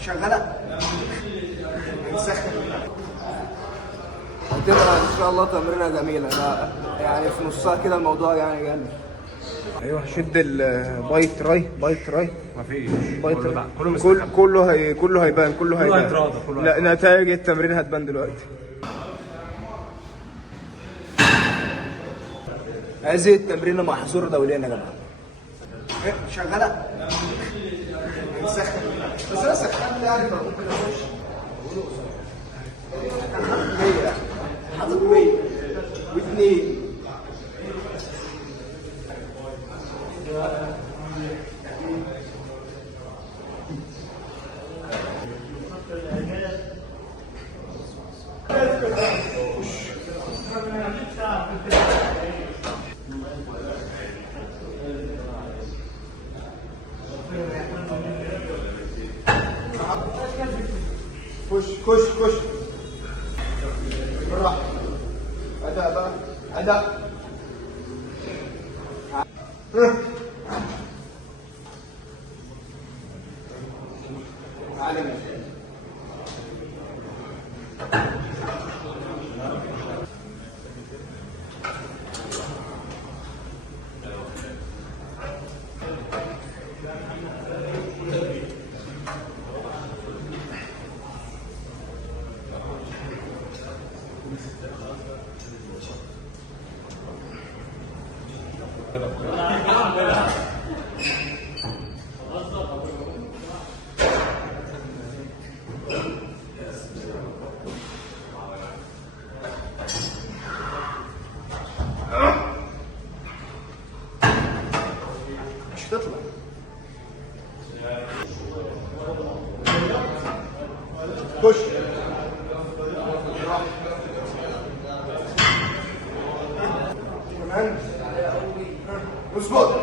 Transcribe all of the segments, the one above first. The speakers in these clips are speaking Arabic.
شغالة نسخن. هتبقى ان شاء الله تمرينة جميلة. انا يعني في نصها كده الموضوع يعني جامد. ايوه شد البايت راي بايت راي. مفيش بايت كله راي. كله هيبان كله هيبان. كله لا نتائج التمرين هتبان دلوقتي. هذه التمرينة محظور دوليا يا جماعة. شغالة نسخن. بس انا سخنت يعني فممكن اخش. حاطط 100 و2 خش بالراحة. أداء بقى أداء. تعالى مش تطلع. خش كمان اظبط.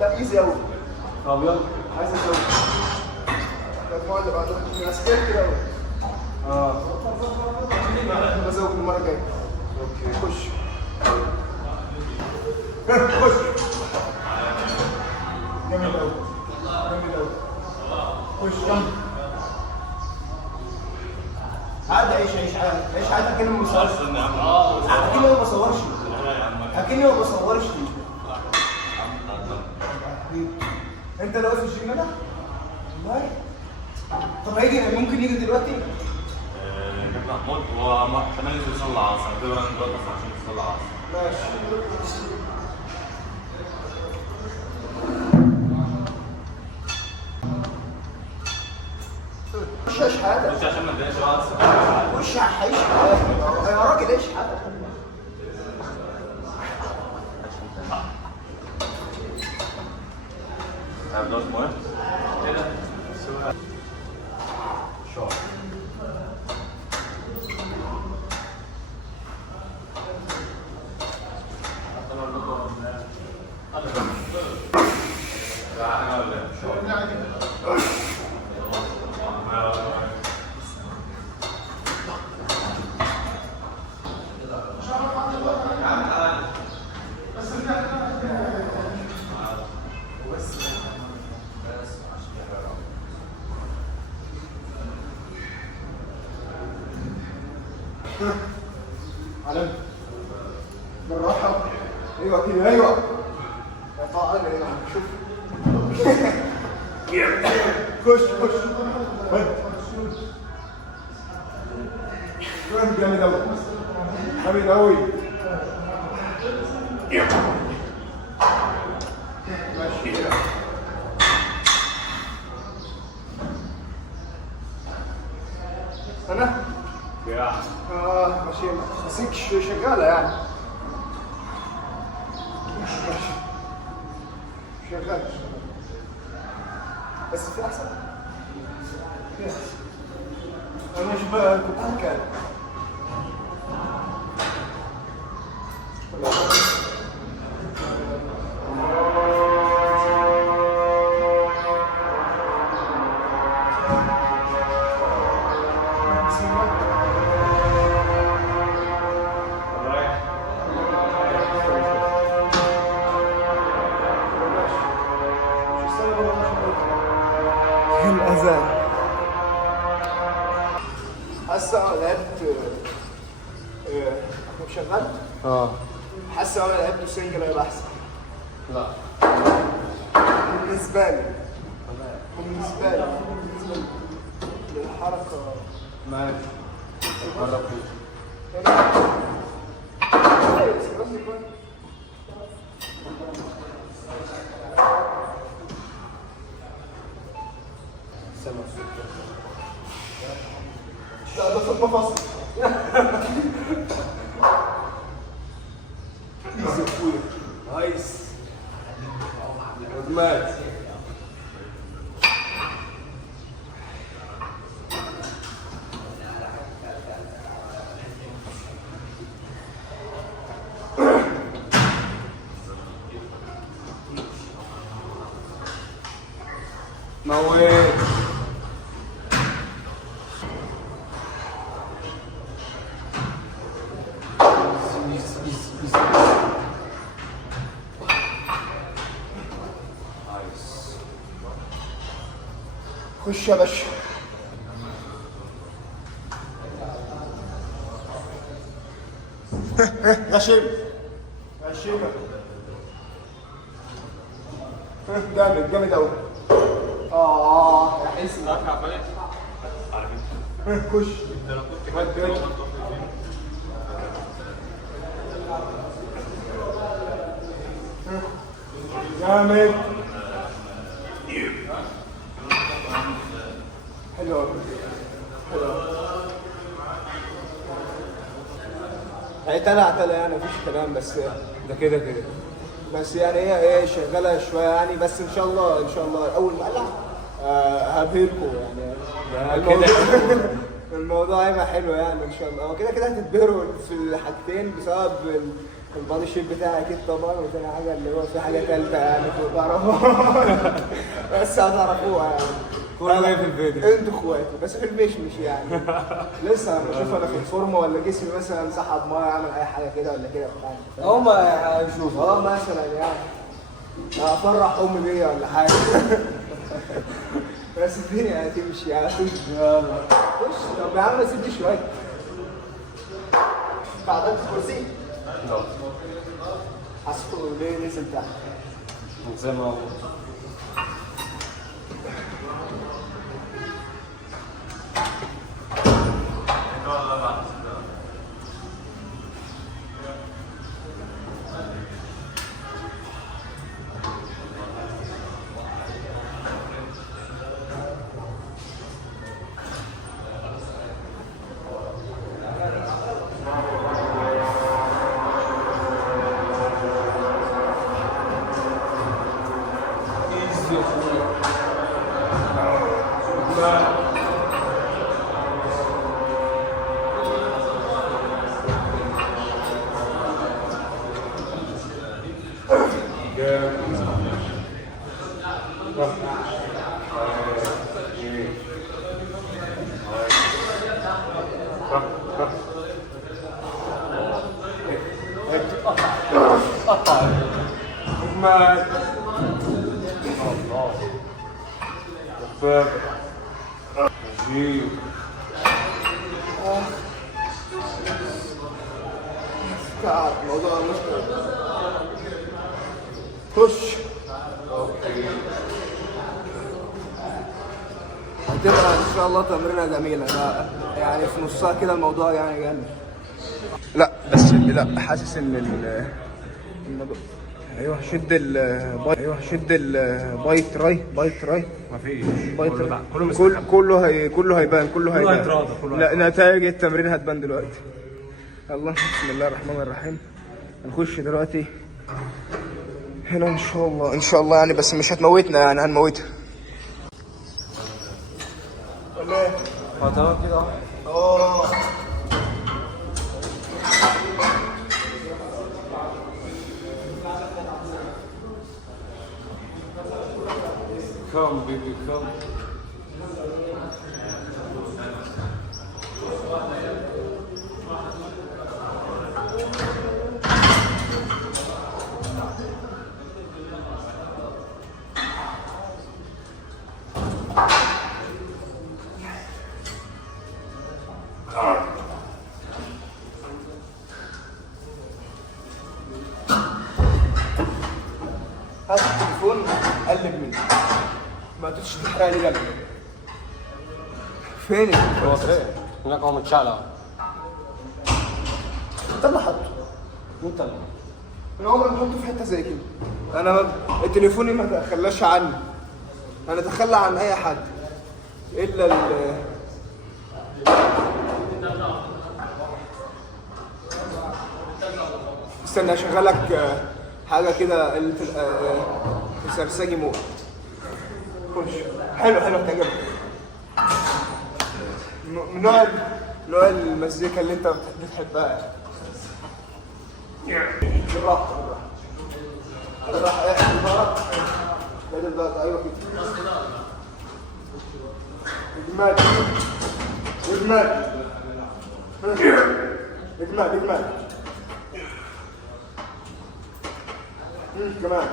لا ايزي قوي. طب يلا عايز ازود. المجموعه اللي بعدها ماسكين كده قوي. بزود المره الجايه. اوكي خش. خش. جامد قوي. جامد قوي. خش يلا. عادي عيش عادي اكني ما بصورش. اكني ما بصورش. اكني ما بصورش. انت اللي واقف في الجيم ده؟ والله. طب هيجي ممكن يجي دلوقتي؟ كابتن محمود هو احتمال ينزل يصلي العصر، اعتبر ان دلوقتي عشان يصلي العصر. ماشي. مش هشحاتك. مش عشان ما تضايقش بعض. مش هيشحاتك يا راجل. ايش حاتك؟ هيبدأ مهم؟ كده. شو. علم بالراحة. ايوه كده ايوه. ارفع قلبي هنا شوف. خش. جامد قوي. جامد قوي. ماشي. انا يا ماشي مسك شغاله يعني. ماشي شغاله بس في احسن. انا مش بقى كنت هكذا. الأذان هسه لعبت مش شغال؟ حاسة أنا لعبت سنجل هيبقى أحسن. لا بالنسبة لي للحركة ماشي جرب لا ده صوت مفاصل. نايس مات موت. خش يا باشا. غشيم غشيمة. جامد جامد أوي. يا حسن خش ودي جامد. حلو حلو. هي تلا يعني مفيش كلام. بس ده كده كده بس يعني هي شغاله شويه يعني. بس ان شاء الله اول ما العب هبهركم يعني. كده الموضوع هيبقى حلو يعني ان شاء الله. هو كده كده هتتبهروا في الحاجتين بسبب البادي شيب بتاعي اكيد طبعا. وتاني حاجه اللي هو في حاجه ثالثه يعني انتوا تعرفوها. بس هتعرفوها يعني. كله جاي في الفيديو. انتوا اخواتي بس في المشمش يعني. لسه بشوف انا في الفورمه ولا جسمي مثلا سحب ميه اعمل اي حاجه كده ولا كده بتاع. هما هيشوفوا مثلا يعني افرح امي بيا ولا حاجه. بس الدنيا هتمشي يعني. خش طب يا عم سيبني شويه. قعدت الكرسي حسيته ليه نزل تحت زي ما هو. الموضوع مشكلة. خش هتبقى ان شاء الله تمرينة جميلة. لا يعني في نصها كده الموضوع يعني جامد. لا بس لا حاسس ان ايوه شد البايت راي مفيش. بايت كله راي. كله مستحب. كله هيبان هيتراضى، كله لا، نتائج التمرين هتبان دلوقتي. الله، بسم الله الرحمن الرحيم. هنخش دلوقتي هنا ان شاء الله يعني، بس مش هتموتنا يعني، هنموتها ولا ايه؟ تمام كده. اه كم بيبي كم. هات التليفون قلب منه، ما تقعدش تحرق لي جنبي. فين هو فين؟ هناك هو متشعلق. انت اللي حاطه. انت اللي انا عمري ما احطه في حته زي كده. انا تليفوني ما تخلاش عني، انا اتخلى عن اي حد الا استنى اشغلك حاجه كده السرسجي موت. خش. حلو هتعجبك. من نوع المزيكا اللي انت بتحبها. بالراحه بالراحه. ايوه كده. اجمال. كمان.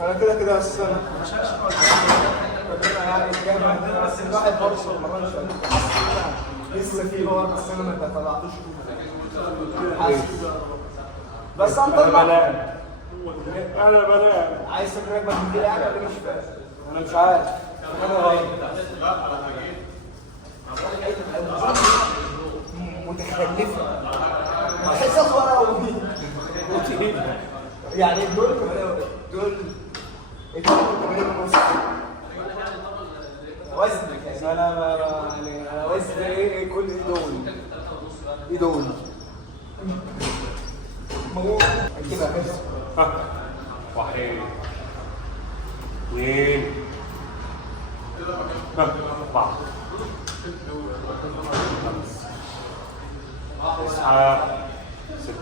انا كده اساسا بس الواحد برضه ما مرنش لسه في باور، بس انا ما طلعتوش بس انت بنام. عايز تراك بقى كده يعني ولا مش فاهم؟ انا مش عارف. انا غلط. متخلفه. حصص ورا يعني دول وزن يعني انا وزن ايه كل ايه دول كده واحد اثنين أربعة تسعة ستة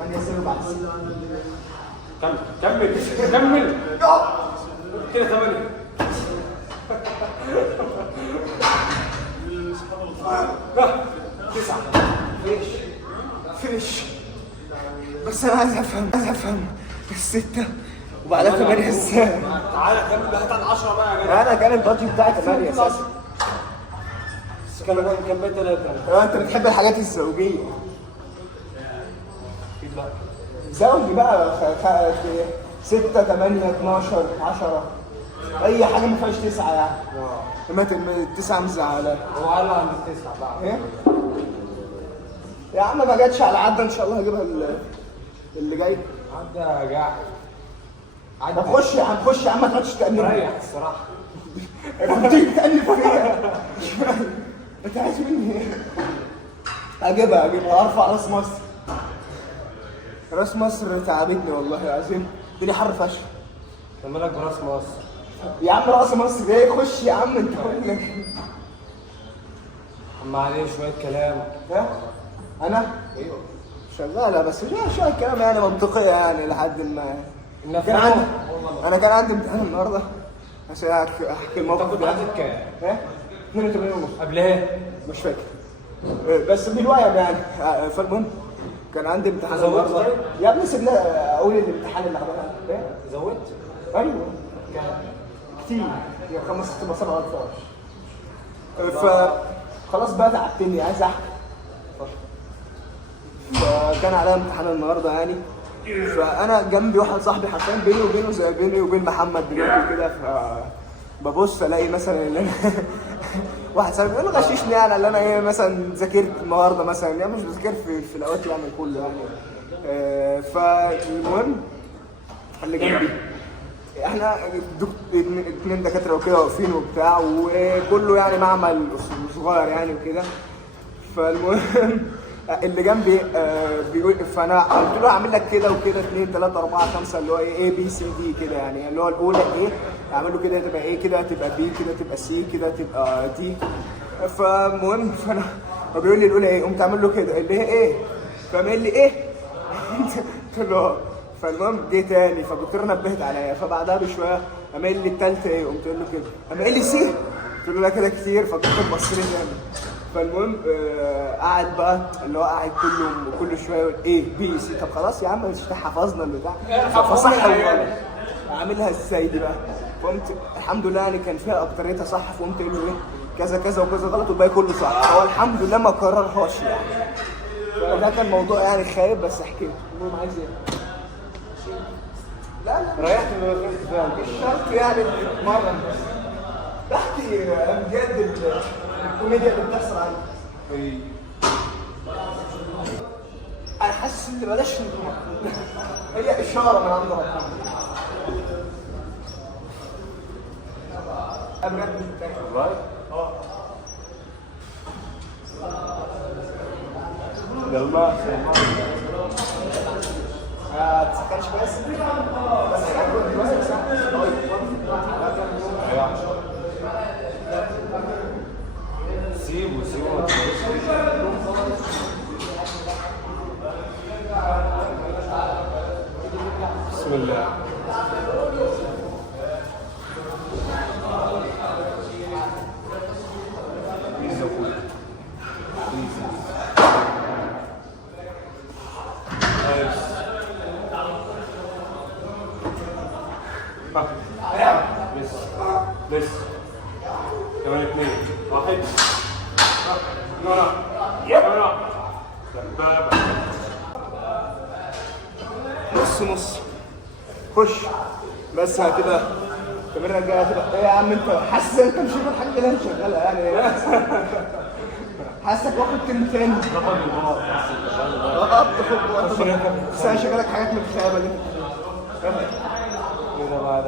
من يسير بعد كمل كده ثمانية تسعة فيش بس انا عايز افهم الستة وبعدها 8 ازاي؟ تعالى كمل هات على 10 بقى يا جدع. انا كان البادجت بتاعي 8 اساسا. كان بيت 3. انت بتحب الحاجات الزوجية. زوجي بقى 6 8 12 10 اي حاجة ما فيهاش 9 يعني. مات التسعة مزعلة. هو قال عند التسعة بقى. ايه؟ يا عم ما جاتش على عدة ان شاء الله هجيبها اللي جاي. عدى جاع. طب خش يا عم ما تقعدش تأنب. ريح الصراحة. كنت تأنب فيا. انت عايز مني ايه؟ هجيبها ارفع راس مصر تعبتني والله العظيم. الدنيا حر فشخ. انت مالك براس مصر؟ يا عم راس مصر ايه؟ خش يا عم انت بقول لك. اما عليه شوية كلام. ها؟ انا؟ ايوه شغالة بس شوية كلام يعني منطقية يعني لحد ما. انا كان عندي امتحان النهارده عشان احكي الموقف كنت عايز كام؟ ها؟ 82 ونص. قبل ايه؟ مش فاكر بس بالوايب يعني. فالمهم كان عندي امتحان النهارده. يا ابني سيبنا اقول الامتحان اللي عملها. ايه؟ زودت؟ ايوه كتير يا 5 6 7 الفاش. فخلاص بقى تعبتني عايز احكي. فكان عليا امتحان النهارده يعني فانا جنبي واحد صاحبي حرفيا بيني وبينه زي بيني وبين محمد دلوقتي كده، ببص الاقي مثلا اللي انا واحد صاحبي بيقول لي غششني يعني اللي انا ايه مثلا ذاكرت النهارده مثلا، يعني مش بذاكر في الاوقات يعني كله يعني. فالمهم اللي جنبي احنا اتنين دكاتره وكده واقفين وبتاع، وكله يعني معمل صغير يعني وكده. فالمهم اللي جنبي بيقول، فانا قلت له اعمل لك كده وكده 2 3 4 5 اللي هو ايه بي سي دي كده يعني، اللي هو الاولى ايه اعمل له كده تبقى ايه، كده تبقى بي، كده تبقى سي، كده تبقى دي. فالمهم فانا بيقول لي الاولى ايه، قمت اعمل له كده اللي هي ايه، فقام قال لي ايه قلت له. فالمهم جه تاني، فالدكتور نبهت عليا، فبعدها بشويه قام قال لي الثالثه ايه، قمت قايل له كده، قام قال لي سي، قلت له لا كده كتير، فالدكتور بص لي تاني. فالمهم قعد بقى اللي هو قاعد كل شويه يقول ايه بي سي، طب خلاص يا عم مش حفظنا البتاع، فصح وغلط اعملها ازاي دي بقى. فقمت الحمد لله يعني كان فيها اكتريتها صح، فقمت قايل له ايه كذا كذا وكذا غلط والباقي كله صح، فهو الحمد لله ما كررهاش يعني. فده كان موضوع يعني خايب بس حكيته. المهم عايز ايه؟ لا ريحت من فعلا مش شرط يعني تتمرن، بس بحكي بجد الكوميديا اللي بتحصل عندي. انا حاسس ان بلاش هي اشاره من عند ربنا. ابدا مش متاكد والله. يلا ما تسخنش بس سيبه بسم الله. بس كمان 2 1 نص نص خش بس. هتبقى التمرين الجايه هتبقى ايه يا عم، انت حاسس انت مش الحاجه اللي انا شغالها يعني حاسسك واخد كلمتين بتاخد بس انا شغالك حاجات من الخيابه دي كده بقى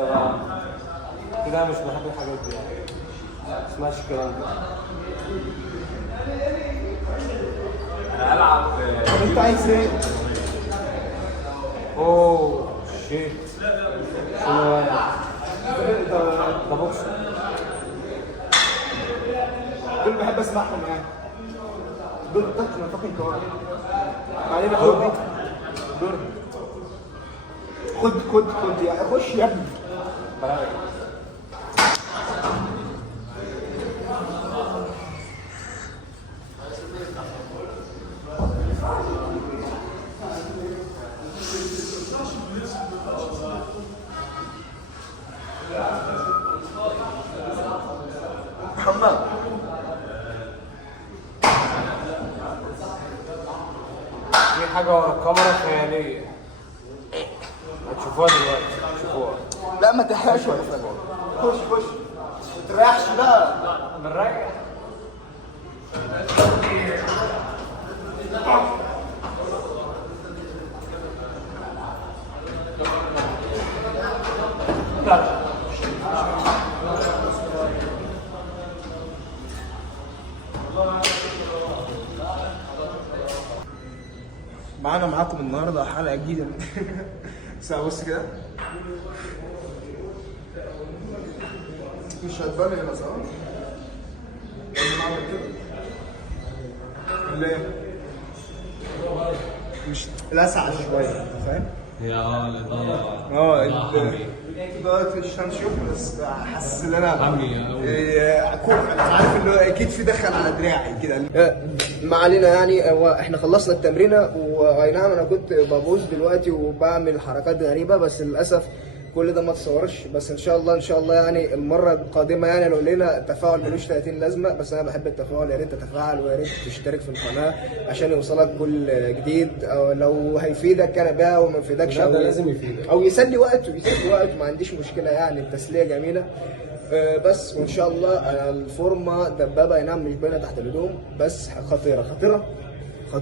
كده مش بحب الحاجات دي يعني، ما اسمعش الكلام ده. انا العب طب انت عايز ايه؟ اوه شيت، شنو هذا؟ ده بوكس. دول بحب اسمعهم يعني، دول نطاق الكوارث علينا. خد دول خد يعني خش يا ابني. محمد في حاجة ورا الكاميرا خيالية، هتشوفوها دلوقتي، هتشوفوها. لا ما تحرقش ولا فاهم. خش ما تريحش بقى. بنريح. معاكم النهارده حلقه جديده بس بص كده مش هتبان هنا صح؟ لازم اعمل كده ليه؟ مش لسع شويه فاهم؟ يا اضاءة الشمس شوف، بس حاسس ان انا عارف اللي هو اكيد في دخل على دراعي كده. ما علينا يعني، احنا خلصنا التمرينه واي نعم انا كنت ببوظ دلوقتي وبعمل حركات غريبه، بس للاسف كل ده ما تصورش، بس ان شاء الله ان شاء الله يعني المره القادمه يعني لو لقينا تفاعل ملوش 30 لازمه، بس انا بحب التفاعل، يا ريت تتفاعل ويا ريت تشترك في القناه عشان يوصلك كل جديد، او لو هيفيدك انا بقى وما يفيدكش لا، ده لازم يفيدك. او يسلي وقته ما عنديش مشكله يعني، التسليه جميله. بس وان شاء الله الفورمه دبابه، اي نعم مش باينه تحت الهدوم بس خطيره خطيره.